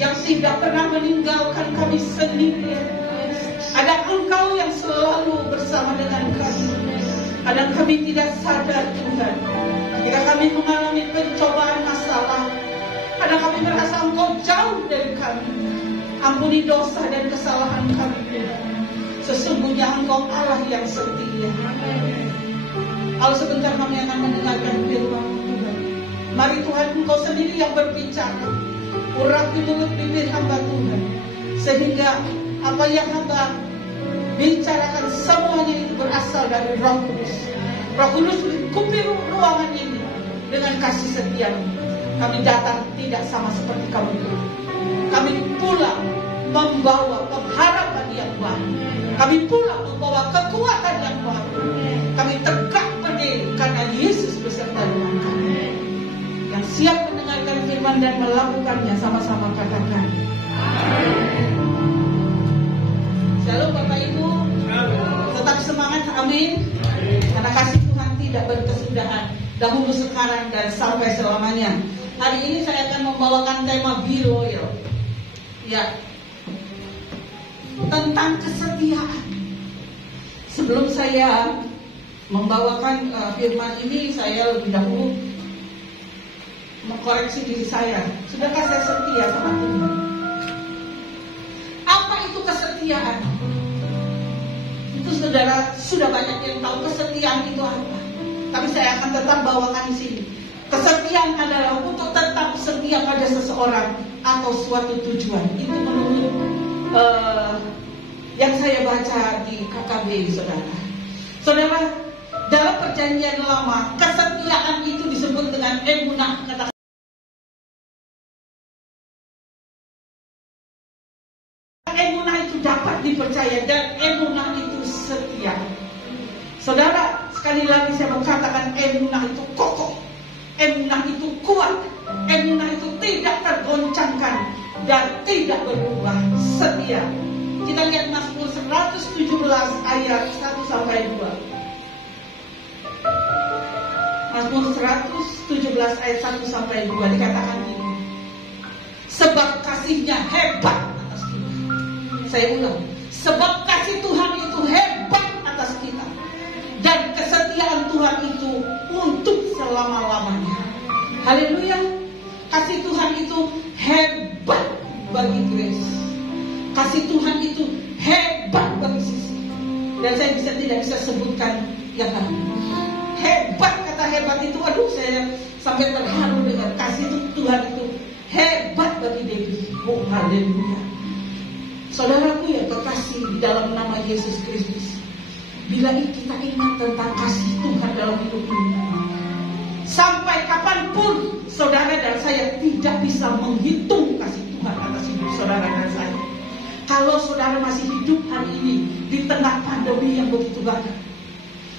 yang tidak pernah meninggalkan kami sendirian. Ada Engkau yang selalu bersama dengan kami. Kadang kami tidak sadar Tuhan, ketika kami mengalami pencobaan masalah, kadang kami merasa Engkau jauh dari kami. Ampuni dosa dan kesalahan kami Tuhan. Sesungguhnya Engkau Allah yang setia. Kalau sebentar kami akan mendengarkan firman Tuhan. Mari Tuhan, Engkau sendiri yang berbicara. Urapi mulut bibir hamba Tuhan, sehingga apa yang hamba bicarakan semuanya itu berasal dari Roh Kudus. Roh Kudus lingkupi ruangan ini dengan kasih setia. Kami datang tidak sama seperti kami dulu. Kami pulang membawa pengharapan yang baru. Kami pulang membawa kekuatan yang baru. Kami tegak berdiri karena Yesus beserta dengan kami. Yang siap mendengarkan firman dan melakukannya, sama-sama katakan Shalom Bapak Ibu. Tetap semangat, amin. Karena kasih Tuhan tidak berkesudahan, dahulu, sekarang, dan sampai selamanya. Hari ini saya akan membawakan tema Be Loyal, ya, tentang kesetiaan. Sebelum saya membawakan firman ini, saya lebih dahulu mengkoreksi diri saya. Sudahkah saya setia sama Tuhan? Apa itu kesetiaan? Itu saudara sudah banyak yang tahu kesetiaan itu apa. Tapi saya akan tetap bawakan di sini. Kesetiaan adalah untuk tetap setia pada seseorang atau suatu tujuan. Itu menurut yang saya baca di KKB, saudara. Saudara, dalam perjanjian lama, kesetiaan itu disebut dengan emunah. Emunah itu dapat dipercaya dan emunah itu setia. Saudara, sekali lagi saya mengatakan emunah itu kokoh, emunah itu kuat, emunah itu tidak tergoncangkan dan tidak berubah, setia. Kita lihat Mazmur 117 ayat 1 sampai 2. Mazmur 117 ayat 1 sampai 2 dikatakan ini. Sebab kasihnya hebat atas kita. Saya ulang. Sebab kasih Tuhan itu hebat atas kita. Dan kesetiaan Tuhan itu untuk selama-lamanya. Haleluya. Kasih Tuhan itu hebat bagi Grace. Kasih Tuhan itu hebat bagi Sisi. Dan saya tidak bisa sebutkan yang lain. Hebat, kata hebat itu, aduh, saya sampai terharu dengan kasih Tuhan itu hebat bagi Debbie. Oh, haleluya. Saudaraku yang terkasih di dalam nama Yesus Kristus, bila kita ingat tentang kasih Tuhan dalam hidup ini, sampai kapanpun saudara dan saya tidak bisa menghitung kasih Tuhan atas hidup saudara dan saya. Kalau saudara masih hidup hari ini di tengah pandemi yang begitu banyak,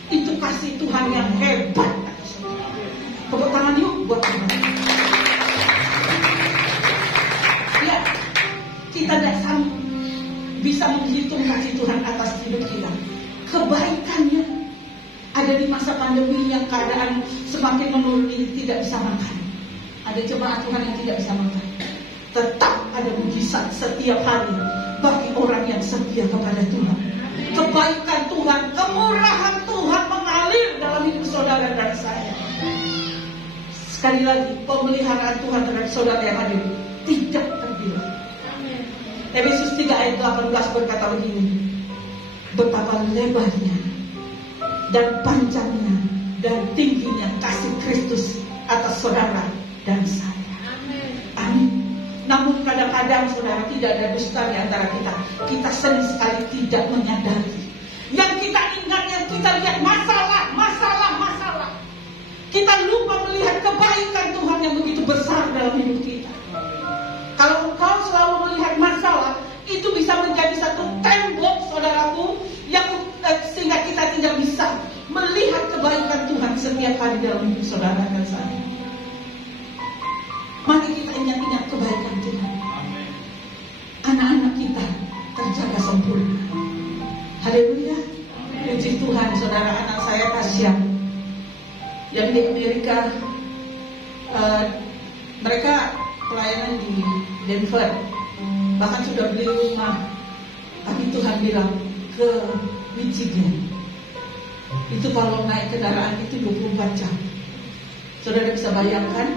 itu kasih Tuhan yang hebat atas saudara. Tepuk tangan yuk buat Tuhan. Ya, kita tidak sanggup bisa menghitung kasih Tuhan atas hidup kita. Kebaikannya ada di masa pandemi yang keadaan semakin menurun ini, tidak bisa makan. Ada jemaat Tuhan yang tidak bisa makan. Tetap ada mujizat setiap hari bagi orang yang setia kepada Tuhan. Kebaikan Tuhan, kemurahan Tuhan mengalir dalam hidup saudara dan saya. Sekali lagi, pemeliharaan Tuhan terhadap saudara yang hadir tidak terbilang. Efesus 3 ayat 18 berkata begini. Betapa lebarnya dan panjangnya dan tingginya kasih Kristus atas saudara dan saya. Amin. Namun kadang-kadang saudara, tidak ada dusta di antara kita. Kita sering sekali tidak menyadari. Yang kita ingat, yang kita lihat masalah. Kita lupa melihat kebaikan Tuhan yang begitu besar dalam hidup kita. Kalau engkau selalu melihat masalah, itu bisa menjadi satu tembok, saudaraku, yang sehingga kita tidak bisa melihat kebaikan Tuhan setiap hari dalam hidup saudara dan saya. Mari kita ingat-ingat kebaikan Tuhan. Anak-anak kita terjaga sempurna. Haleluya. Puji Tuhan, saudara. Anak saya Tasya yang di Amerika, mereka pelayanan di Denver, bahkan sudah beli rumah. Tapi Tuhan bilang ke Michigan. Itu kalau naik kendaraan itu 24 jam. Saudara bisa bayangkan,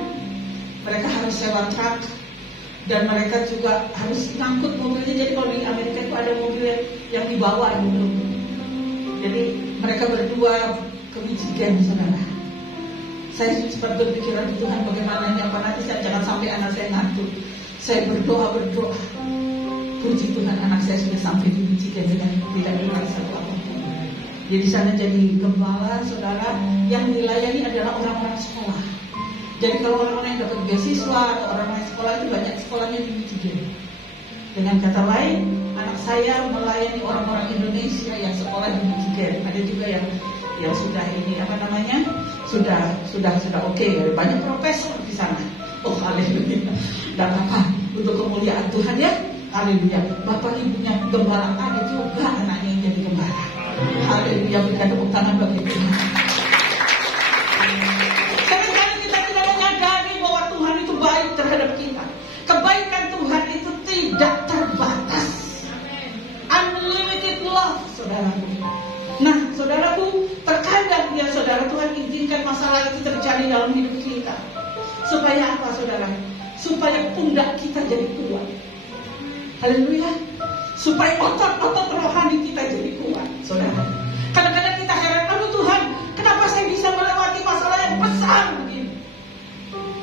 mereka harus sewa truk dan mereka juga harus ngangkut mobilnya. Jadi kalau di Amerika itu ada mobil yang dibawa gitu. Jadi mereka berdua ke Michigan, saudara. Saya sempat berpikiran, Tuhan bagaimana ini, apa nanti saya jangan sampai anak saya ngantuk. Saya berdoa. Puji Tuhan, anak saya sudah sampai di Michigan dengan tidak dengar satu apapun. Jadi di sana jadi gembala, saudara, yang dilayani adalah orang-orang sekolah. Jadi kalau orang-orang yang dapat beasiswa atau orang-orang sekolah itu banyak sekolahnya di Michigan. Dengan kata lain, anak saya melayani orang-orang Indonesia yang sekolah di Michigan. Ada juga yang sudah ini sudah oke, banyak profesor di sana. Oh haleluya. Dan apa untuk kemuliaan Tuhan ya, haleluya. Bapak ibunya gembala, ada juga anaknya yang jadi gembala. Haleluya, berikan tepuk tangan bagi Tuhan. Kadang-kadang kita tidak menyadari bahwa Tuhan itu baik terhadap kita. Kebaikan Tuhan itu tidak terbatas. Unlimited love, saudaraku. Nah, saudaraku, terkadang ya saudara, Tuhan izinkan masalah itu terjadi dalam hidup kita. Supaya apa, saudara? Supaya pundak kita jadi kuat. Haleluya. Supaya otot-otot rohani kita jadi kuat, saudara. Kadang-kadang kita heran, aduh Tuhan, kenapa saya bisa melewati masalah yang besar begini?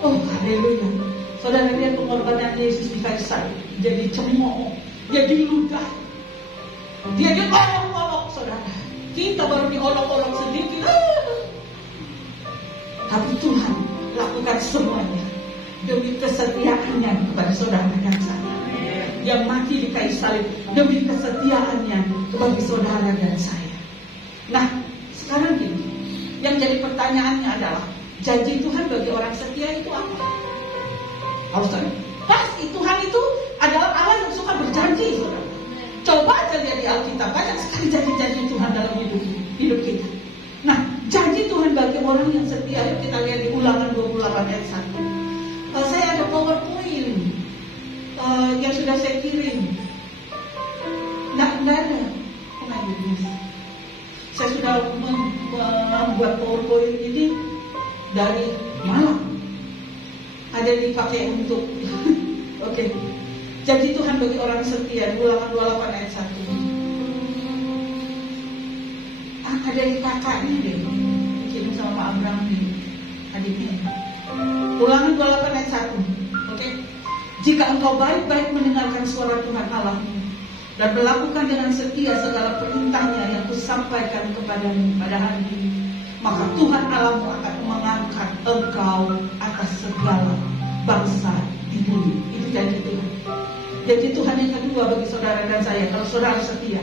Oh, haleluya. Saudara, lihat pengorbanan Yesus di kayu salib. Jadi cemooh, dia diludah, dia diolok-olok, saudara. Kita baru diolok-olok sedikit. Tapi Tuhan lakukan semuanya demi kesetiaannya kepada saudara dan saya. Yang mati di kayu salib demi kesetiaannya kepada saudara dan saya. Nah, sekarang gini, yang jadi pertanyaannya adalah, janji Tuhan bagi orang setia itu apa? Pasti Tuhan itu adalah Allah yang suka berjanji, saudara. Coba aja lihat di Alkitab, banyak sekali janji-janji Tuhan dalam hidup kita. Nah, janji Tuhan bagi orang yang setia, yuk kita lihat di Ulangan 28 ayat 1. Saya ada PowerPoint yang sudah saya kirim. Nggak ada. Oh my goodness. Saya sudah membuat PowerPoint ini dari malam. Ada dipakai untuk oke. Janji Tuhan bagi orang setia, Ulangan 28 ayat 1. Ada di kakaknya deh, bikin sama Pak Abraham nih, adiknya. Ulangan 28 ayat 1. Oke. Jika engkau baik-baik mendengarkan suara Tuhan Allahmu dan melakukan dengan setia segala perintahnya yang kusampaikan kepadamu pada hari ini, maka Tuhan Allahmu akan mengangkat engkau atas segala bangsa di bumi. Itu janji Tuhan. Jadi Tuhan yang kedua bagi saudara dan saya, kalau saudara setia,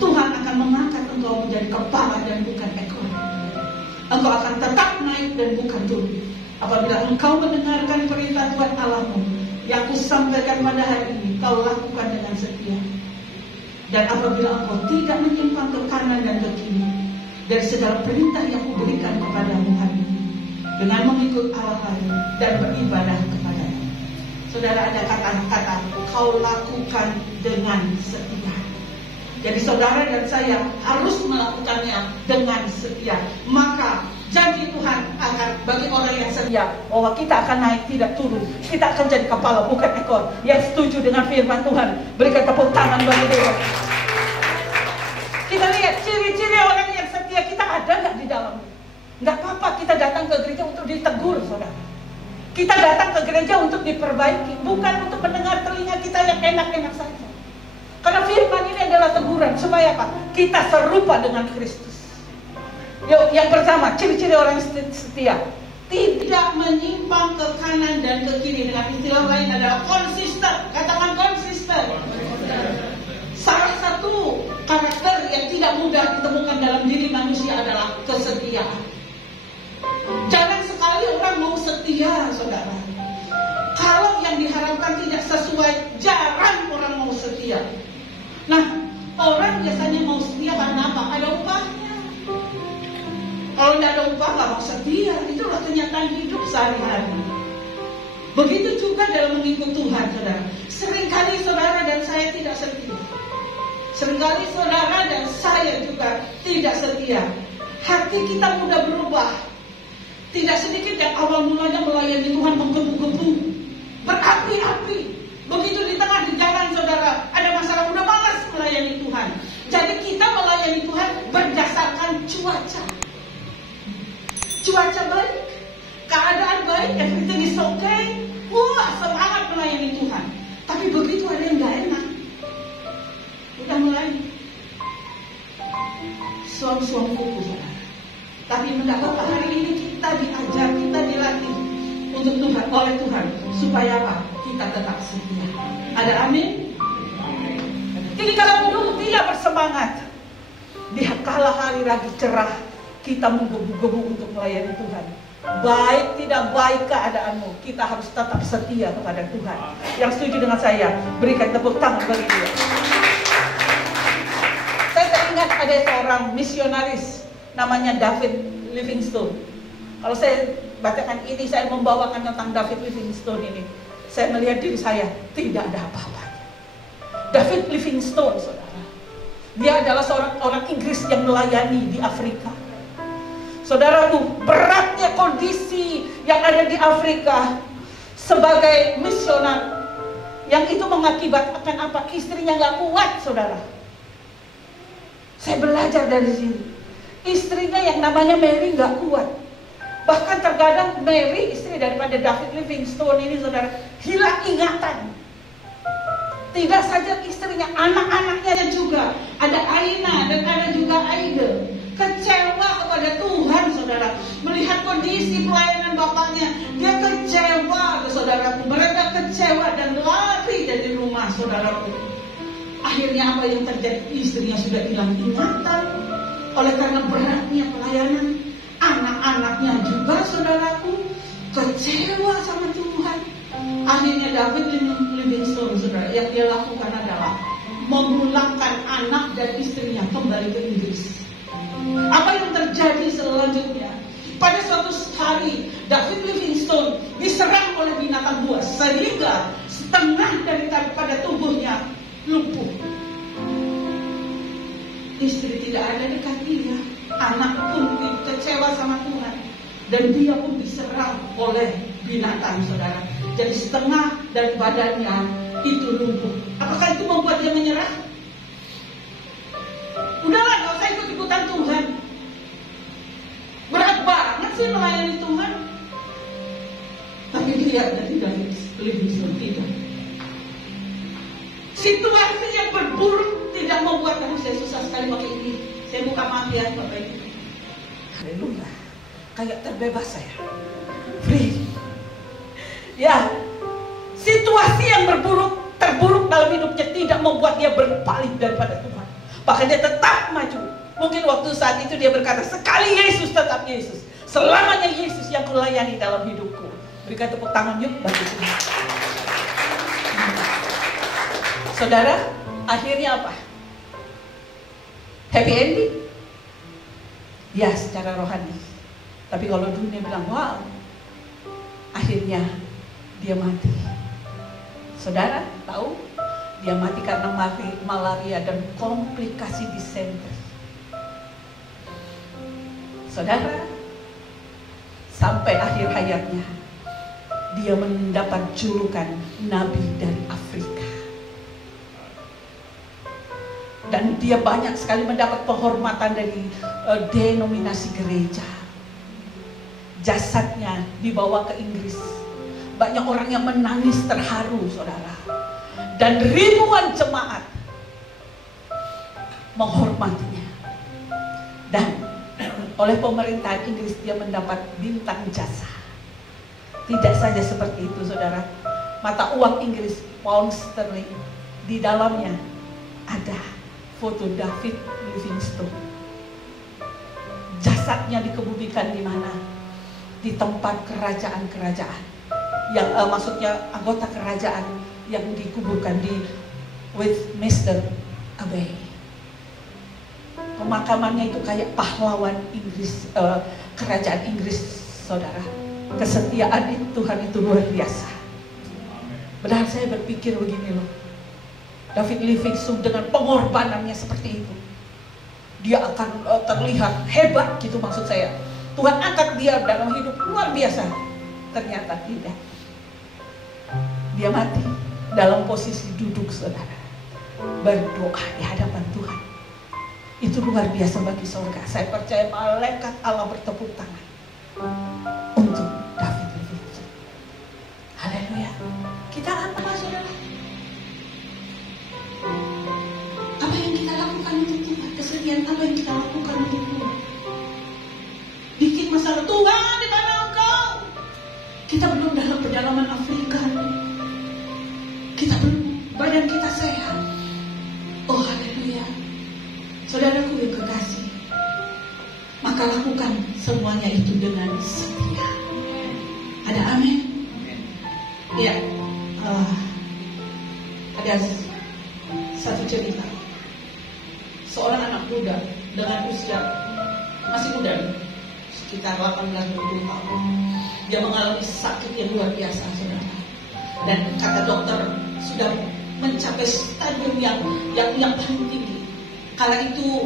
Tuhan akan mengangkat engkau menjadi kepala dan bukan ekor. Engkau akan tetap naik dan bukan turun apabila engkau mendengarkan perintah Tuhan Allahmu yang kusampaikan pada hari ini, kau lakukan dengan setia. Dan apabila engkau tidak menyimpang ke kanan dan ke kiri dari segala perintah yang kuberikan kepadamu hari ini, dengan mengikut Allah lain dan beribadah kepada-Nya. Saudara, ada kata-kata kau lakukan dengan setia. Jadi saudara dan saya harus melakukannya dengan setia. Maka janji Tuhan akan bagi orang yang setia, bahwa kita akan naik tidak turun. Kita akan jadi kepala bukan ekor. Yang setuju dengan firman Tuhan, berikan tepuk tangan bagi Dia. Kita lihat ciri-ciri orang yang setia kita ada nggak di dalamnya? Nggak apa-apa kita datang ke gereja untuk ditegur, saudara. Kita datang ke gereja untuk diperbaiki, bukan untuk mendengar telinga kita yang enak-enak saja. Karena firman ini adalah teguran, supaya apa? Kita serupa dengan Kristus. Yuk, yang pertama, ciri-ciri orang setia. Tidak menyimpang ke kanan dan ke kiri. Dengan istilah lain adalah konsisten. Katakan konsisten. Salah satu karakter yang tidak mudah ditemukan dalam diri manusia adalah kesetiaan. Jangan sekali orang mau setia, saudara. Kalau yang diharapkan tidak sesuai, jarang orang mau setia. Nah, orang biasanya mau setia karena apa? Ada upahnya. Kalau tidak ada upah, nggak mau setia. Itulah kenyataan hidup sehari-hari. Begitu juga dalam mengikut Tuhan, saudara. Seringkali saudara dan saya tidak setia. Seringkali saudara dan saya juga tidak setia. Hati kita mudah berubah. Tidak sedikit yang awal mulanya melayani Tuhan menggebu-gebu, berapi-api. Begitu di tengah di jalan saudara ada masalah, udah malas melayani Tuhan. Jadi kita melayani Tuhan berdasarkan cuaca. Cuaca baik, keadaan baik, everything is okay. Wah, semangat melayani Tuhan. Tapi begitu ada yang gak enak, udah mulai suam-suam kuku, saudara. Tapi mendapat hari ini kita diajar, kita dilatih untuk Tuhan, oleh Tuhan, supaya apa? Kita tetap setia. Ada amin? Jadi kalau dulu tidak bersemangat, di kala hari lagi cerah, kita menggebu-gebu untuk melayani Tuhan. Baik tidak baik keadaanmu, kita harus tetap setia kepada Tuhan. Yang setuju dengan saya, berikan tepuk tangan bagi dia. Saya teringat ada seorang misionaris namanya David Livingstone. Kalau saya bacakan ini, saya membawakan tentang David Livingstone ini, saya melihat diri saya tidak ada apa-apanya. David Livingstone, saudara, dia adalah seorang orang Inggris yang melayani di Afrika. Saudaraku, beratnya kondisi yang ada di Afrika sebagai misioner, yang itu mengakibatkan apa? Istrinya gak kuat, saudara. Saya belajar dari sini. Istrinya yang namanya Mary gak kuat. Bahkan terkadang Mary, istri daripada David Livingstone ini, saudara, hilang ingatan. Tidak saja istrinya, anak-anaknya juga. Ada Aina dan ada juga Aida. Kecewa kepada Tuhan, saudara. Melihat kondisi pelayanan bapaknya, dia kecewa, saudaraku. Mereka kecewa dan lari dari rumah, saudaraku. Akhirnya apa yang terjadi? Istrinya sudah hilang ingatan oleh karena beratnya pelayanan. Anak-anaknya juga, saudaraku, kecewa sama Tuhan. Akhirnya David Livingstone, saudara, yang dia lakukan adalah memulangkan anak dan istrinya kembali ke Inggris. Apa yang terjadi selanjutnya? Pada suatu hari David Livingstone diserang oleh binatang buas sehingga setengah daripada tubuhnya lumpuh. Istri tidak ada dekat dia, anak pun kecewa sama Tuhan, dan dia pun diserang oleh binatang, saudara. Jadi setengah dari badannya itu lumpuh. Apakah itu membuat dia menyerah? Udahlah, gak usah ikut-ikutan Tuhan. Berat banget sih melayani Tuhan. Tapi dia tidak Livingstone tidak. Situasi yang berburuk tidak membuat saya susah sekali pakai ini. Saya buka maaf ya Bapak Ibu. Haleluya. Kayak terbebas saya. Free. Ya, situasi yang terburuk dalam hidupnya tidak membuat dia berpaling daripada Tuhan. Bahkan dia tetap maju. Mungkin waktu saat itu dia berkata, sekali Yesus tetap Yesus. Selamanya Yesus yang kulayani dalam hidupku. Berikan tepuk tangan yuk bagi Tuhan. Saudara, akhirnya apa? Happy ending? Ya, secara rohani. Tapi kalau dunia bilang, wow, akhirnya dia mati. Saudara tahu, dia mati karena malaria dan komplikasi disenteri. Saudara, sampai akhir hayatnya dia mendapat julukan Nabi dari Afrika. Dan dia banyak sekali mendapat penghormatan dari denominasi gereja. Jasadnya dibawa ke Inggris. Banyak orang yang menangis terharu, saudara. Dan ribuan jemaat menghormatinya. Dan oleh pemerintahan Inggris dia mendapat bintang jasa. Tidak saja seperti itu, saudara. Mata uang Inggris, pound sterling, di dalamnya ada foto David Livingstone. Jasadnya dikebumikan di mana? Di tempat kerajaan-kerajaan. Yang maksudnya anggota kerajaan yang dikuburkan di Westminster Abbey. Pemakamannya itu kayak pahlawan Inggris, kerajaan Inggris, saudara. Kesetiaan Tuhan itu luar biasa. Padahal saya berpikir begini loh, David Livingstone dengan pengorbanannya seperti itu, dia akan terlihat hebat gitu maksud saya. Tuhan angkat dia dalam hidup luar biasa. Ternyata tidak. Dia mati dalam posisi duduk, saudara, berdoa di hadapan Tuhan. Itu luar biasa bagi surga. Saya percaya malaikat Allah bertepuk tangan untuk David Livingstone. Haleluya. Kita apa, saudara? Apa yang kita lakukan untuk Tuhan? Kesedihan apa yang kita lakukan untuk Tuhan? Bikin masalah, Tuhan di mana Engkau? Kita belum dalam perjalanan Afrika. Kita belum, badan kita sehat. Oh haleluya. Saudaraku yang kekasih, maka lakukan semuanya itu dengan setia. Ada amin? Ya. Ada satu cerita. Seorang anak muda dengan usia masih muda, sekitar 18-20 tahun, dia mengalami sakit yang luar biasa, saudara. Dan kata dokter sudah mencapai stadium yang paling tinggi. Kala itu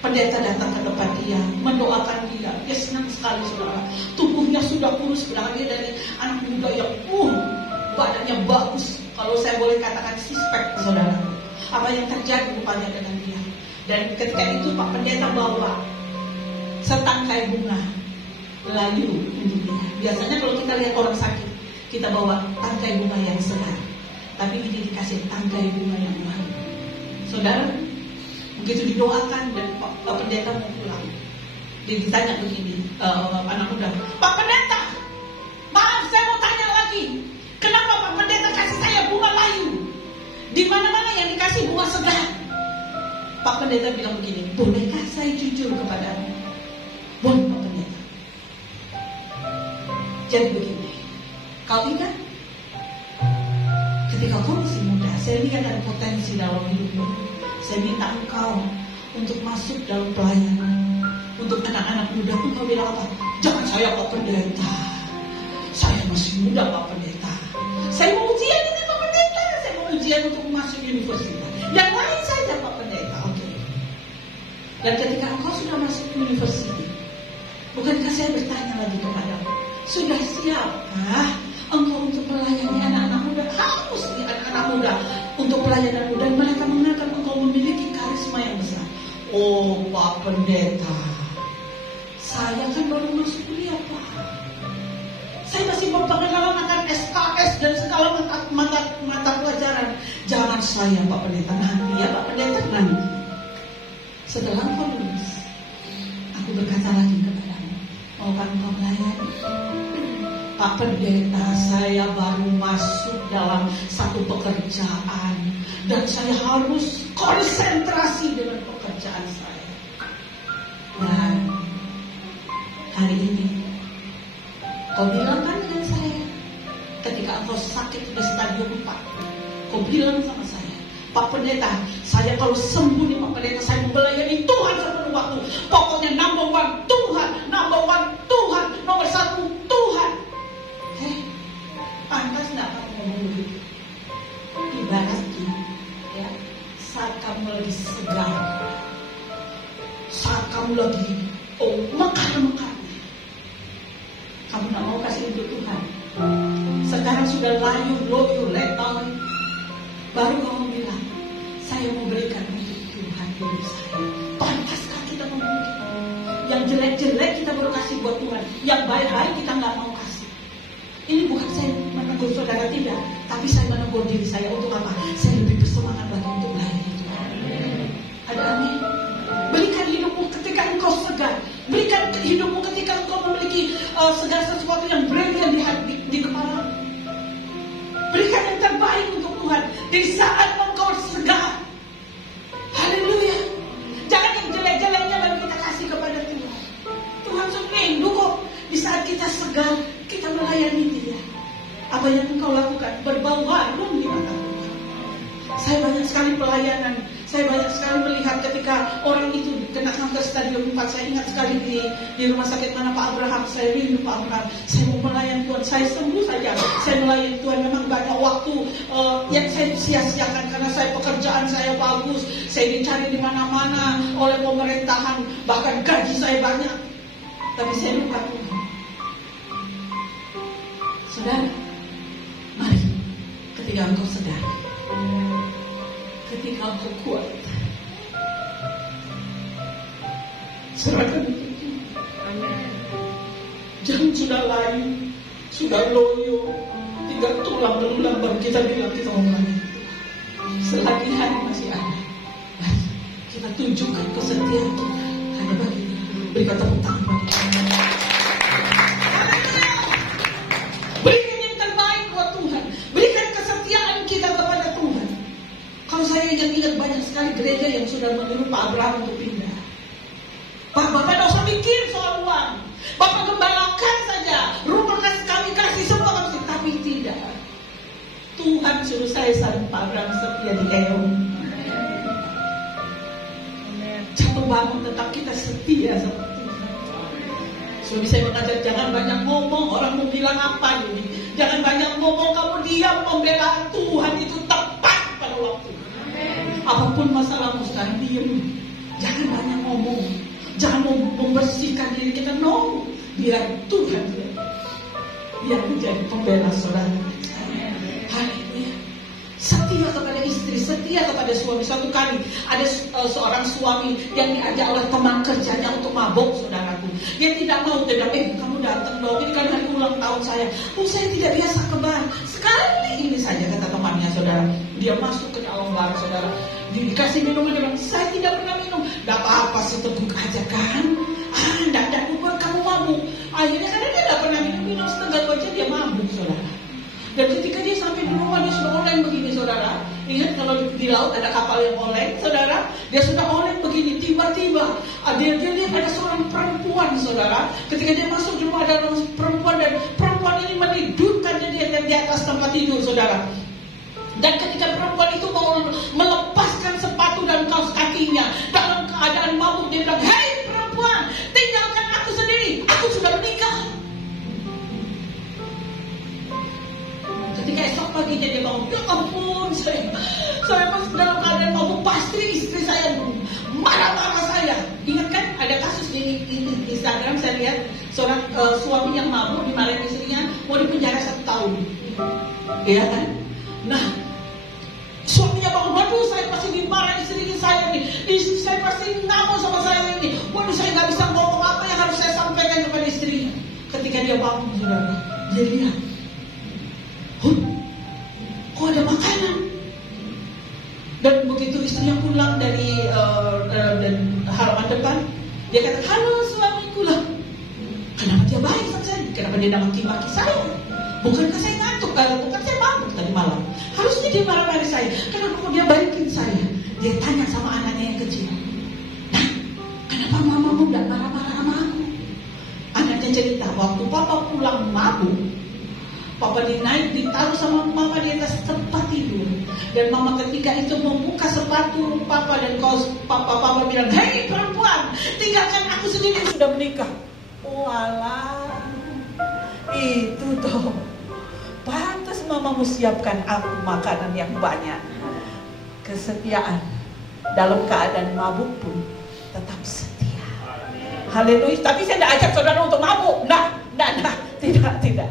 pendeta datang ke depan dia, mendoakan dia. Dia senang sekali, saudara. Tubuhnya sudah kurus, beralih dari anak muda yang badannya bagus. Kalau saya boleh katakan sispek, saudara. Apa yang terjadi rupanya dengan dia. Dan ketika itu Pak Pendeta bawa setangkai bunga layu untuk dia. Biasanya kalau kita lihat orang sakit, kita bawa tangkai bunga yang segar. Tapi ini dikasih tangkai bunga yang layu. Saudara, begitu didoakan dan Pak Pendeta mau pulang, dia ditanya begini, anak muda, Pak Pendeta, maaf saya mau tanya lagi, kenapa Pak Pendeta kasih saya bunga layu? Di mana-mana yang dikasih bunga segar. Pak Pendeta bilang begini, bolehkah saya jujur kepadamu? Boleh Pak Pendeta. Jadi begini, kau ingat ketika kau masih muda, saya lihat ada potensi dalam hidupmu. Saya minta engkau untuk masuk dalam pelayanan. Untuk anak-anak muda pun kau bilang apa? Jangan saya Pak Pendeta, saya masih muda Pak Pendeta. Saya mau ujian ini Pak Pendeta, saya mau ujian untuk masuk universitas. Yang lain saja Pak Pendeta, oke. Dan ketika engkau sudah masuk universitas, bukankah saya bertanya lagi kepadamu, sudah siapkah engkau untuk melayani anak-anak muda? Harus di anak-anak muda untuk pelayanan muda, dan mereka menganggap engkau memiliki karisma yang besar. Oh Pak Pendeta, saya kan baru masuk kuliah Pak. Saya masih berpengalaman akan SKS dan segala mata pelajaran. Jangan saya Pak Pendeta, nanti ya Pak Pendeta nanti. Setelah engkau lulus, aku berkata lagi kepadamu, maukah engkau melayani? Pak Pendeta, saya baru masuk dalam satu pekerjaan dan saya harus konsentrasi dengan pekerjaan saya. Dan hari ini kau bilang kan dengan saya, ketika engkau sakit di stadium 4, kau bilang sama saya, Pak Pendeta, saya kalau sembuh nih Pak Pendeta, saya melayani Tuhan sepenuh waktu. Pokoknya number one Tuhan, Tuhan, nomor 1 Tuhan. Pantas gak kamu ngomong begitu? Ibaratnya ya, saat kamu lagi segar, saat kamu lagi mekar-mekar, kamu gak mau kasih untuk Tuhan. Sekarang sudah layu, loyo, letoi, baru kamu bilang, saya mau berikan untuk Tuhan hidup saya. Pantaskah kita ngomong begitu? Yang jelek-jelek kita baru kasih buat Tuhan, yang baik-baik kita gak mau kasih. Ini bukan saya menegur saudara, tidak, tapi saya menegur diri saya. Untuk apa? Saya lebih bersemangat lagi untuk melayani Tuhan. Ada amin. Berikan hidupmu ketika engkau segar. Berikan hidupmu ketika engkau memiliki segala sesuatu yang brilian di kepala. Berikan yang terbaik untuk Tuhan di saat engkau segar. Haleluya. Jangan yang jelek-jeleknya baru kita kasih kepada Tuhan. Tuhan rindu kok di saat kita segar, kita melayani Dia. Apa yang engkau lakukan berbau harum di mata Tuhan. Saya banyak sekali pelayanan. Saya banyak sekali melihat ketika orang itu kena kanker stadium 4. Saya ingat sekali di rumah sakit mana Pak Abraham. Saya rindu Pak Abraham. Saya mau melayani Tuhan. Saya sembuh saja. Saya melayani Tuhan. Memang banyak waktu yang saya sia-siakan karena pekerjaan saya bagus. Saya dicari di mana-mana oleh pemerintahan. Bahkan gaji saya banyak. Tapi saya lupa Tuhan. Saudara, mari ketika engkau sedar, ketika engkau kuat, serahkan itu Tuhan. Jangan sudah layu, sudah loyo, tinggal tulang belulang baru kita bilang kita mau mati. Selagi hari masih ada, mari kita tunjukkan kesetiaan Tuhan hanya bagi Dia. Berikan tepuk tangan bagi Tuhan. Berikan yang terbaik buat Tuhan. Berikan kesetiaan kita kepada Tuhan. Kalau saya ingat banyak sekali gereja yang sudah menyuruh Pak Abraham untuk pindah. Pak, Bapak tidak usah mikir soal uang. Bapak gembalakan saja. Rumah kami kasih semua kami. Tapi tidak. Tuhan suruh saya sama Pak Abraham setia di Eon. Jatuh bangun tetap kita setia sama Tuhan. Suami saya mengajar jangan banyak ngomong. Orang mau bilang apa ini? Jangan banyak ngomong. Kamu diam. Pembelaan Tuhan itu tepat pada waktu. Apapun masalahmu sekarang diam. Jangan banyak ngomong. Jangan membersihkan diri kita. No. Biar Tuhan biar menjadi pembela saudara. Haleluya. Setia kepada istri, setia kepada suami. Suatu kali ada seorang suami yang diajak oleh teman kerjanya untuk mabuk, saudaraku. Dia tidak mau. Dia bilang, kamu datang dong. Ini kan hari ulang tahun saya. Saya tidak biasa ke bar. Sekali ini saja kata temannya, saudara. Dia masuk ke dalam bar, saudara. Dikasih minuman, dia bilang, saya tidak pernah minum. Tidak apa-apa sih, teguk aja kan. Tidak buat kamu mabuk. Akhirnya karena dia tidak pernah minum setengah aja dia mabuk, saudara. Dan ketika dia sampai di rumah dia sudah oleng begini, saudara. Ingat kalau di laut ada kapal yang oleng, saudara. Dia sudah oleng begini. Tiba-tiba dia lihat ada seorang perempuan, saudara. Ketika dia masuk di rumah ada orang perempuan dan perempuan ini menidurkan dia di atas tempat tidur, saudara. Dan ketika perempuan itu mau melepaskan sepatu dan kaos kakinya dalam keadaan mabuk, dia bilang, hei perempuan, tinggalkan aku sendiri. Aku sudah menikah. Ketika esok paginya dia bangun, ya ampun, saya pas dalam keadaan mabuk, pasti istri saya marah-marah saya. Ingat kan ada kasus di Instagram saya lihat seorang suami yang mabuk dimarahin istrinya mau dipenjara 1 tahun. Iya kan? Nah, suaminya bangun, waduh saya pasti dimarahin istri saya nih. Istri saya pasti ngamuk sama saya ini. Waduh saya nggak bisa ngomong apa yang harus saya sampaikan kepada istrinya. Ketika dia bangun, saudara, dia lihat, kok ada makanan? Dan begitu istrinya pulang dari halaman depan, dia kata, halo suamiku lah. Kenapa dia baik sama saya? Kenapa dia maki-maki saya? Bukankah saya ngantuk? Bukan saya mabuk tadi malam. Harusnya dia marah-marah saya. Kenapa dia balikin saya? Dia tanya sama anaknya yang kecil. Nah, kenapa mamamu gak marah-marah sama aku? Anaknya cerita, waktu papa pulang mabuk, papa ditaruh sama mama di atas tempat tidur. Dan mama ketika itu membuka sepatu papa dan kaos papa bilang, hei perempuan, tinggalkan aku sendiri, sudah menikah. Walah, itu toh. Pantas mamamu siapkan aku makanan yang banyak. Kesetiaan dalam keadaan mabuk pun tetap setia. Haleluya. Tapi saya tidak ajak saudara untuk mabuk. Nah, tidak.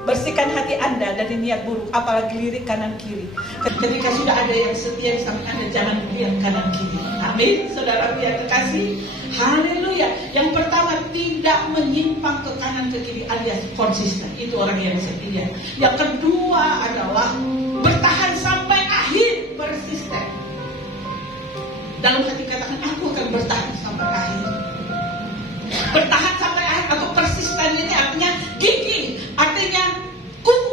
Bersihkan hati Anda dari niat buruk, apalagi lirik kanan kiri. Ketika sudah ada yang setia di samping Anda, jangan lihat kanan kiri. Amin, saudara yang kekasih. Haleluya. Yang pertama, tidak menyimpang ke kanan ke kiri alias konsisten. Itu orang yang setia. Yang kedua adalah bertahan sampai akhir, persisten. Dalam hati katakan, aku akan bertahan sampai akhir. Bertahan sampai akhir atau persisten ini artinya gigih, artinya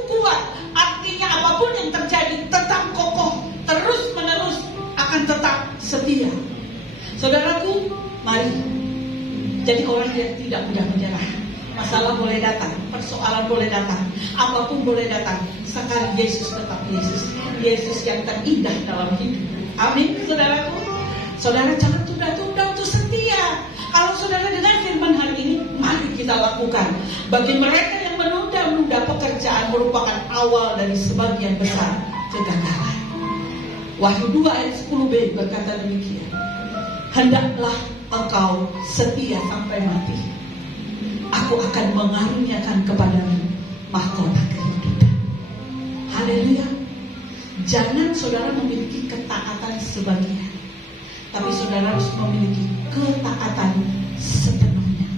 kuat, artinya apapun yang terjadi tetap kokoh, terus menerus akan tetap setia. Saudaraku, mari jadi orang yang tidak mudah menyerah. Masalah boleh datang, persoalan boleh datang, apapun boleh datang, sekali Yesus tetap Yesus. Yesus yang terindah dalam hidup. Amin, saudaraku. Saudara jangan tunda-tunda untuk setia. Kalau saudara dengar firman hari ini, mari kita lakukan. Bagi mereka yang menunda-nunda pekerjaan merupakan awal dari sebagian besar kegagalan. Wahyu 2 ayat 10b berkata demikian. Hendaklah engkau setia sampai mati. Aku akan mengaruniakan kepadamu mahkota kehidupan. Haleluya. Jangan saudara memiliki ketaatan sebagian, tapi saudara harus memiliki ketaatan sepenuhnya.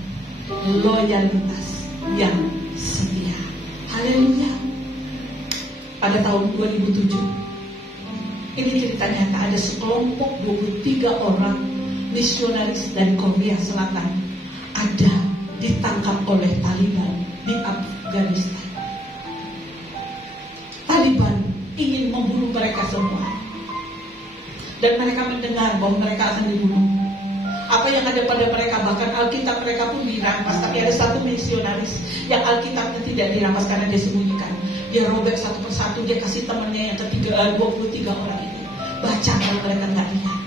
Loyalitas yang setia. Haleluya. Pada tahun 2007, ini ceritanya ada sekelompok 23 orang misionaris dari Korea Selatan ada ditangkap oleh Taliban di Afghanistan. Taliban ingin membunuh mereka semua, dan mereka mendengar bahwa mereka akan dibunuh. Apa yang ada pada mereka, bahkan Alkitab mereka pun dirampas. Tapi ada satu misionaris yang Alkitabnya tidak dirampas karena dia sembunyikan. Dia robek satu persatu, dia kasih temannya yang ketiga, 23 orang ini baca kalau mereka nggak lihat.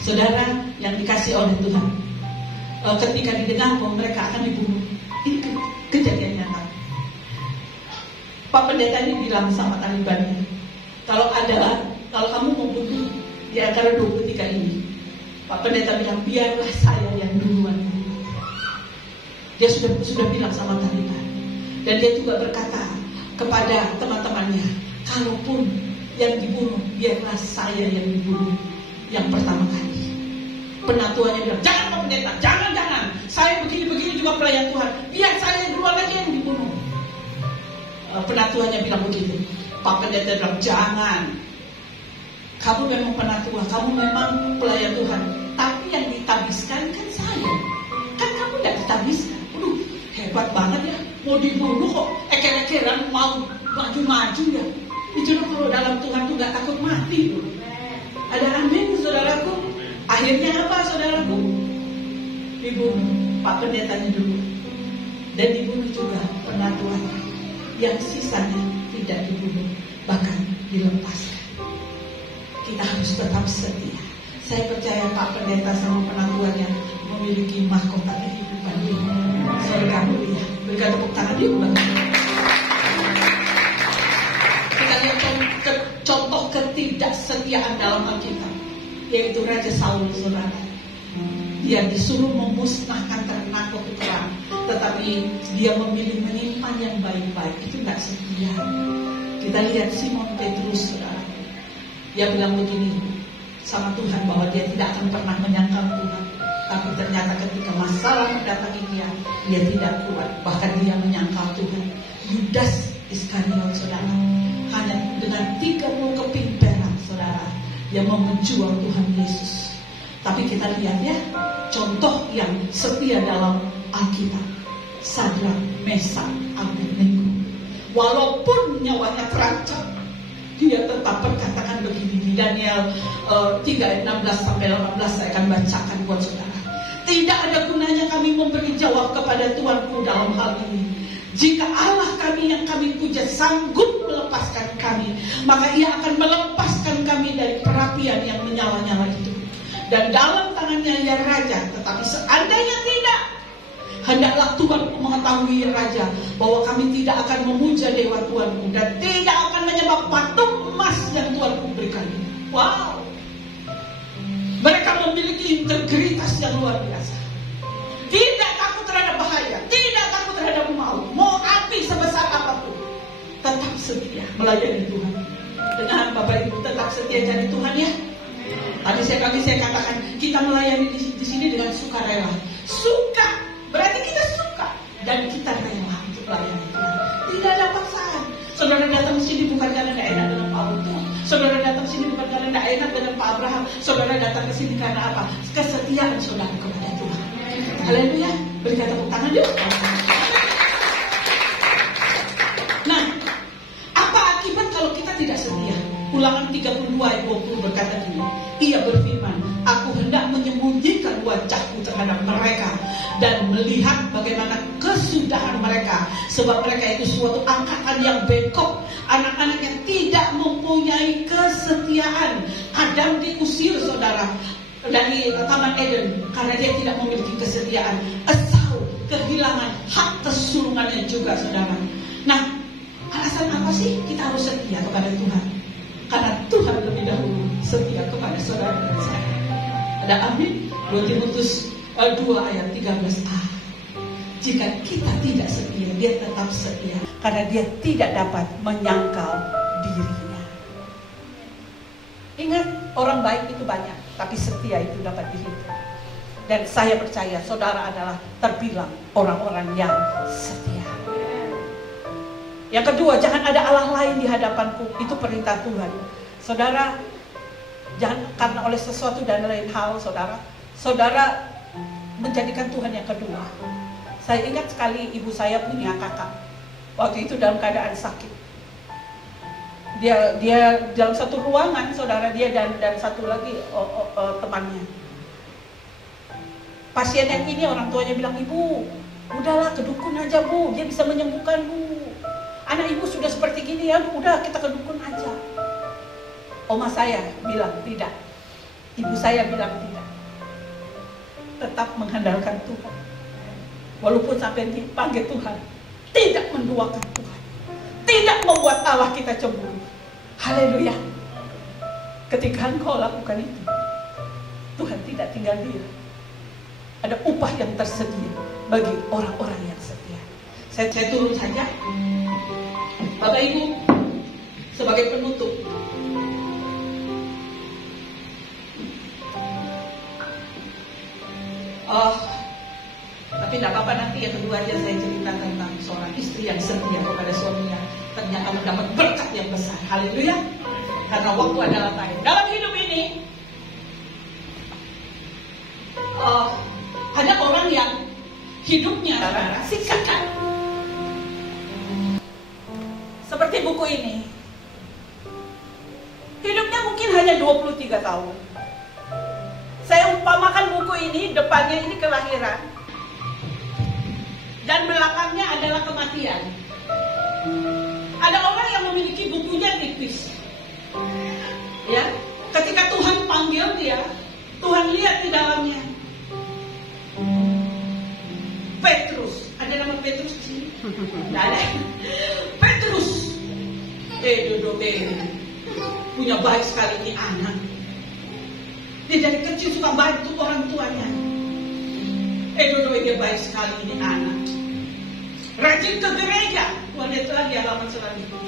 Saudara yang dikasih oleh Tuhan, ketika didengar bahwa mereka akan dibunuh, ini kejadian nyata. Pak pendeta ini bilang sama Taliban ini, kalau kamu mau bunuh di antara 23 ini, Pak pendeta bilang biarlah saya yang duluan. Dia sudah bilang sama Taliban, dan dia juga berkata kepada teman-temannya, kalaupun yang dibunuh, biarlah saya yang dibunuh yang pertama kali. Penatuannya bilang, jangan Pak pendeta, jangan, saya begini-begini juga pelayan Tuhan, biar saya yang duluan aja yang dibunuh. Penatuannya bilang begitu. Pak pendeta bilang, jangan. Kamu memang penatua, kamu memang pelayan Tuhan, tapi yang ditabiskan kan saya. Kan kamu tidak ditabiskan. Aduh, hebat banget ya. Mau dibunuh kok eker-ekeran mau maju-maju ya. Itu kalau dalam Tuhan tuh gak takut mati. Ada amin, saudaraku. Akhirnya apa, saudaraku? Dibunuh Pak pendetanya dulu, dan dibunuh juga penatuannya. Yang sisanya tidak dibunuh, bahkan dilepaskan. Kita harus tetap setia. Saya percaya Pak pendeta sama penatuannya memiliki mahkota kehidupan ini. Saudara mulia, berikan tepuk tangan dia. Kita lihat contoh ketidaksetiaan dalam Alkitab, yaitu Raja Saul, saudara. Dia disuruh memusnahkan ternak waktu perang, tetapi dia memilih menyimpan yang baik-baik. Itu tidak setia. Kita lihat Simon Petrus, saudara. Dia bilang begini sama Tuhan, bahwa dia tidak akan pernah menyangkal Tuhan. Tapi ternyata ketika masalah mendatangi dia tidak kuat. Bahkan dia menyangkal Tuhan. Yudas Iskariot, saudara, hanya dengan 30 keping perak, saudara, yang menjual Tuhan Yesus. Tapi kita lihat ya, contoh yang setia dalam Alkitab, Sadrak, Mesak, Abednego. Walaupun nyawanya terancam, dia tetap berkatakan begini di Daniel 3 ayat 16 sampai 18. Saya akan bacakan buat saudara. Tidak ada gunanya kami memberi jawab kepada Tuanku dalam hal ini. Jika Allah kami yang kami puja sanggup melepaskan kami, maka ia akan melepaskan kami dari perapian yang menyala-nyala itu. Dan dalam tangannya ya raja. Tetapi seandainya tidak, hendaklah Tuhan mengetahui raja bahwa kami tidak akan memuja dewa Tuanku, dan tidak akan menyembah patung emas yang Tuanku berikan. Wow. Mereka memiliki integritas yang luar biasa. Tidak takut terhadap bahaya, tidak takut terhadap maut, mau api sebesar apapun, tetap setia melayani Tuhan. Dengan Bapak Ibu tetap setia jadi Tuhan ya. Tadi saya katakan kita melayani di sini dengan sukarela. Suka berarti kita suka dan kita rela untuk melayani Tuhan. Tidak ada paksaan. Saudara datang ke sini bukan karena tidak enak dengan Pak Uto. Saudara datang ke sini bukan karena tidak enak dengan Pak Abraham. Saudara datang ke sini karena apa? Kesetiaan saudara kepada Tuhan. Haleluya. Berikan tepuk tangan yuk. Nah, apa akibat kalau kita tidak setia? Ulangan 32 ayat 20 berkata gini. Ia berfirman, aku hendak menyembunyikan wajahku terhadap mereka dan melihat bagaimana kesudahan mereka, sebab mereka itu suatu angkatan yang bengkok, anak-anak yang tidak mempunyai kesetiaan. Adam diusir, saudara, dari Taman Eden karena dia tidak memiliki kesetiaan. Esau kehilangan hak kesulungannya juga, saudara. Nah, alasan apa sih kita harus setia kepada Tuhan? Karena Tuhan lebih dahulu setia kepada saudara dan saya. Ada amin? 2 Timotius 2 ayat 13a. Jika kita tidak setia, dia tetap setia. Karena dia tidak dapat menyangkal dirinya. Ingat, orang baik itu banyak, tapi setia itu dapat dihitung. Dan saya percaya saudara adalah terbilang orang-orang yang setia. Yang kedua, jangan ada Allah lain di hadapanku. Itu perintah Tuhan. Saudara, jangan karena oleh sesuatu dan lain hal, saudara menjadikan Tuhan yang kedua. Saya ingat sekali ibu saya punya kakak. Waktu itu dalam keadaan sakit. Dia dalam satu ruangan, saudara, dia dan satu lagi temannya. Pasien yang ini orang tuanya bilang, "Ibu, udahlah ke dukun aja, Bu. Dia bisa menyembuhkan, Bu. Anak ibu sudah seperti gini ya, udah kita ke dukun aja." Oma saya bilang tidak. Ibu saya bilang tidak. Tetap mengandalkan Tuhan. Walaupun sampai dipanggil Tuhan, tidak menduakan Tuhan. Tidak membuat Allah kita cemburu. Haleluya. Ketika engkau lakukan itu, Tuhan tidak tinggal diam. Ada upah yang tersedia bagi orang-orang yang setia. Saya turun saja. Bapak Ibu, sebagai penutup, tapi tidak apa-apa, nanti yang kedua aja saya cerita tentang seorang istri yang setia kepada suaminya, ternyata mendapat berkat yang besar. Haleluya. Karena waktu adalah baik. Dalam hidup ini ada orang yang hidupnya sikat. Seperti buku ini. Hidupnya mungkin hanya 23 tahun. Saya umpamakan buku ini, depannya ini kelahiran. Dan belakangnya adalah kematian. Ada orang yang memiliki bukunya tipis. Ya, ketika Tuhan panggil dia, Tuhan lihat di dalamnya. Petrus, ada nama Petrus di sini? Tidak ada. Petrus, punya baik sekali ini anak. Dia dari kecil suka bantu orang tuanya. Dia baik sekali ini anak. Rajin ke gereja. Tuhan lihat lagi halaman selanjutnya.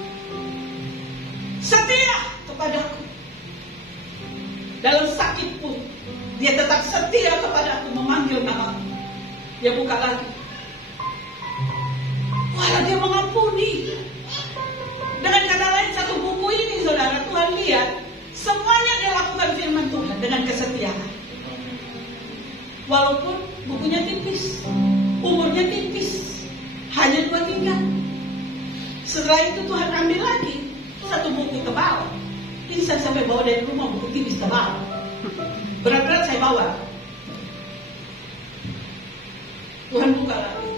Setia kepadaku. Dalam sakit pun dia tetap setia kepadaku, memanggil namaku. Dia buka lagi. Walau dia mengampuni. Dengan kata lain, satu buku ini, saudara, Tuhan lihat semuanya dia lakukan firman Tuhan dengan kesetiaan. Walaupun bukunya tipis, umurnya tipis, hanya 2 tingkat. Setelah itu Tuhan ambil lagi satu buku tebal. Ini saya sampai bawa dari rumah, buku tipis tebal. Berat-berat saya bawa. Tuhan buka lagi.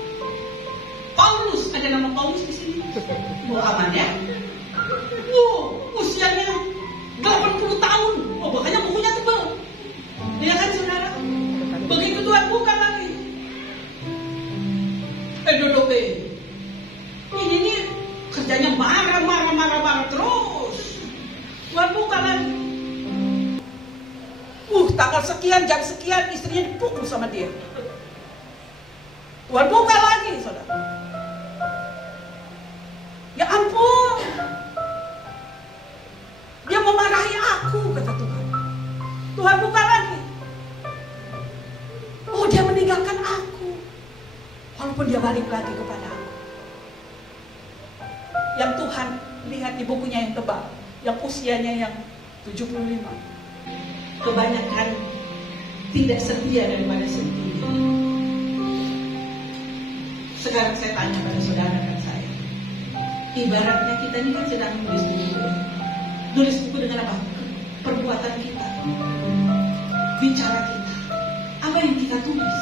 Paulus, ada nama Paulus di sini. Aman ya. Usianya 80 tahun. Makanya bukunya tebal. Dia kan saudara. Begitu Tuhan buka lagi. Ini kerjanya marah terus. Tuhan buka lagi. Tanggal sekian, jam sekian, istrinya dipukul sama dia. Tuhan buka lagi, saudara. Ya ampun. Dia memarahi aku, kata Tuhan. Tuhan buka lagi. Dia meninggalkan aku. Walaupun dia balik lagi kepada aku. Yang Tuhan lihat di bukunya yang tebal, yang usianya yang 75. Kebanyakan tidak setia daripada setia. Sekarang saya tanya pada saudara dan saya. Ibaratnya kita ini kan sedang menulis buku. Nulis buku dengan apa? Perbuatan kita. Bicara kita. Apa yang kita tulis?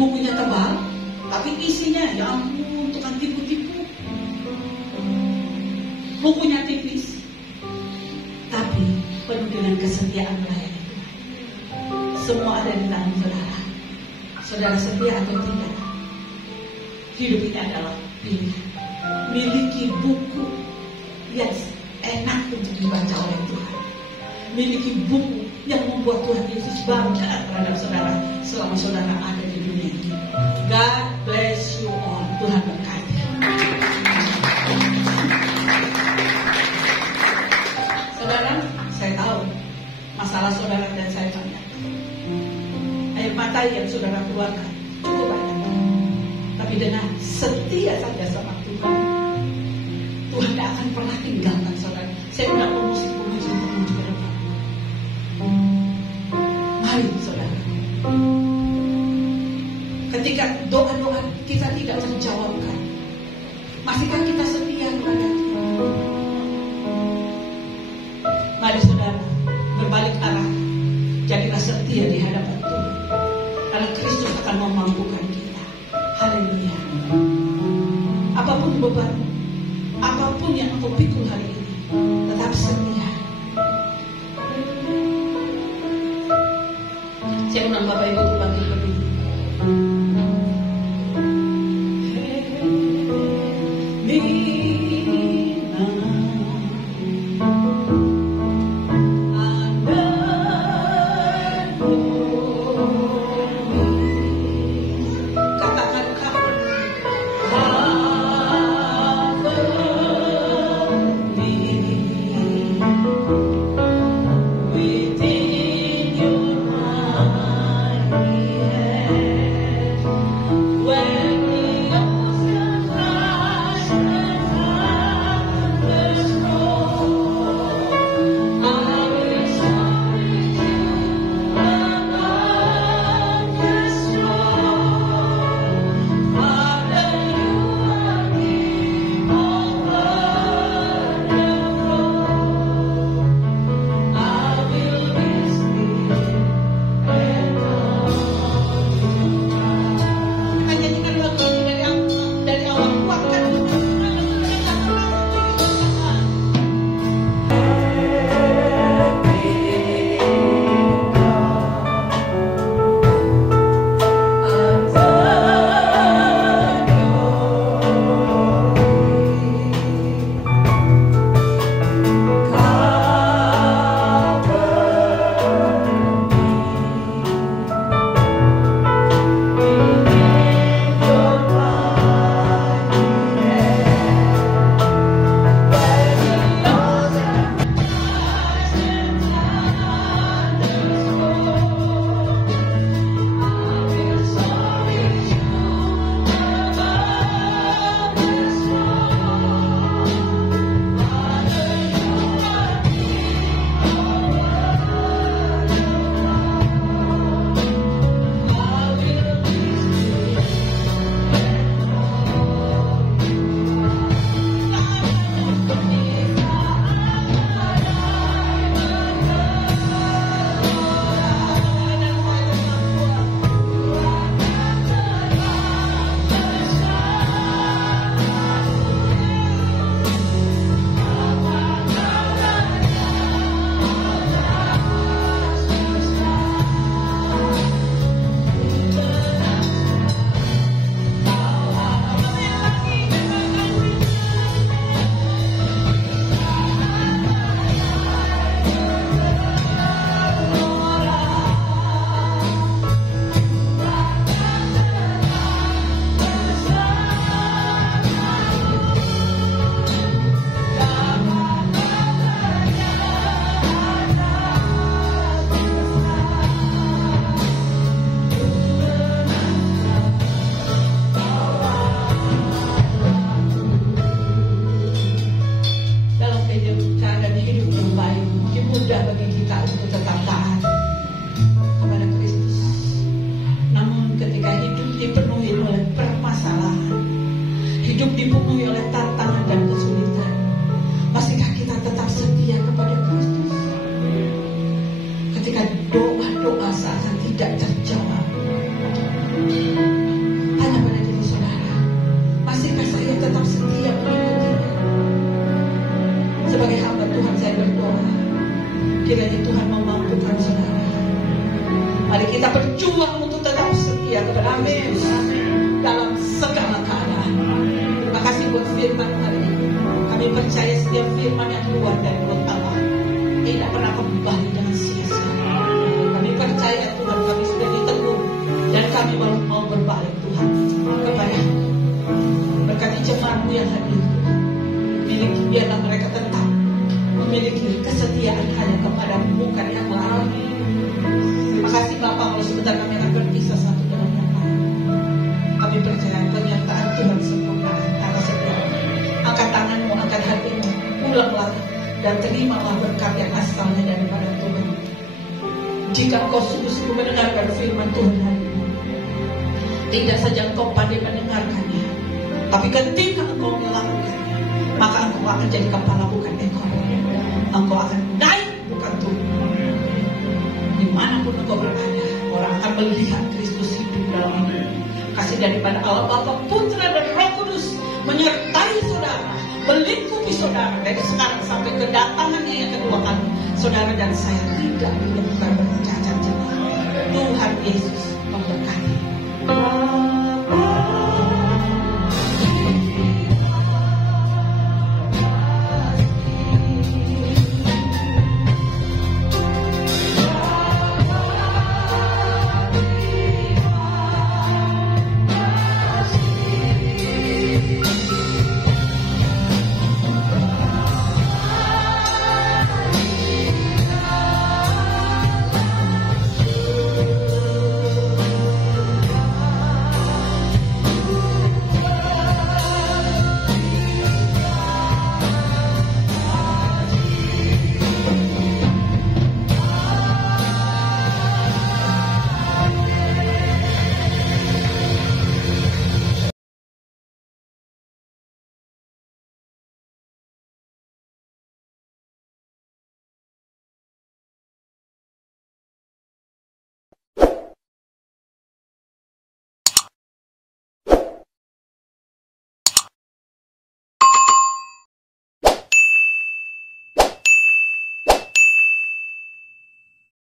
Bukunya tebal, tapi isinya ya ampun, tukang tipu-tipu. Bukunya kesetiaan melayani Tuhan. Semua ada di tangan saudara. Saudara setia atau tidak, hidup ini adalah pilihan. Miliki buku yang enak untuk dibaca oleh Tuhan. Miliki buku yang membuat Tuhan Yesus bangga terhadap saudara selama saudara ada di dunia ini. God bless you all. Tuhan berkati. Saudara, saya tahu masalah saudara dan saya banyak. Air mata yang saudara keluarkan cukup banyak. Tapi dengan setia saja sama Tuhan, Tuhan tidak akan pernah tinggalkan saudara. Saya tidak mau musik-musik menuju ke depan. Mari saudara, ketika doa-doa kita tidak terjawabkan, masihkah kita setia kepada Tuhan? Mari saudara, berbalik arah, jadilah setia di hadapan Tuhan, karena Kristus akan memampukan kita. Haleluya. Apapun beban, apapun yang engkau pikul hari ini, tetap setia. Saya undang Bapak Ibu bagi berdiri. dipenuhi oleh tantangan dan kesulitan, masihkah kita tetap setia kepada Kristus? Ketika doa-doa seakan tidak terjawab, tanya pada diri saudara, masihkah saya tetap setia mengikutinya? Sebagai hamba Tuhan saya berdoa, Kiranya Tuhan memampukan saudara. Mari kita berjuang untuk tetap setia kepada Kristus dalam segala keadaan. Terima kasih buat firman hari ini. Kami percaya setiap firman yang keluar dari mulut Allah tidak pernah kembali dengan sia-sia. Kami percaya Tuhan, kami sudah diteguh dan kami mau berbalik Tuhan kepada berkati jemaat-Mu yang hadir. Biarlah mereka tetap memiliki kesetiaan hanya kepada-Mu, bukan yang lain. Terima kasih Bapak, kalau sebentar kami akan berpisah satu dengan yang lain. Kami percaya penyertaan Tuhan sempurna atas setiap. Angkat tanganmu, angkat hatimu, pulanglah dan terimalah berkat yang asalnya daripada Tuhan. Jika engkau sungguh-sungguh mendengarkan firman Tuhan hari ini, tidak saja engkau pandai mendengarkannya, tapi ketika engkau melakukannya, maka engkau akan jadi kepala bukan ekor. Engkau akan naik bukan turun. Dimanapun engkau berada, orang akan melihat Kristus hidup dalam hidup. Kasih daripada Allah Bapa, Putra dan Roh Kudus menyertai saudara, melingkupi saudara dari sekarang sampai kedatangannya yang kedua kali. Saudara dan saya tidak ditemukan bercacat celah. Tuhan Yesus memberkati.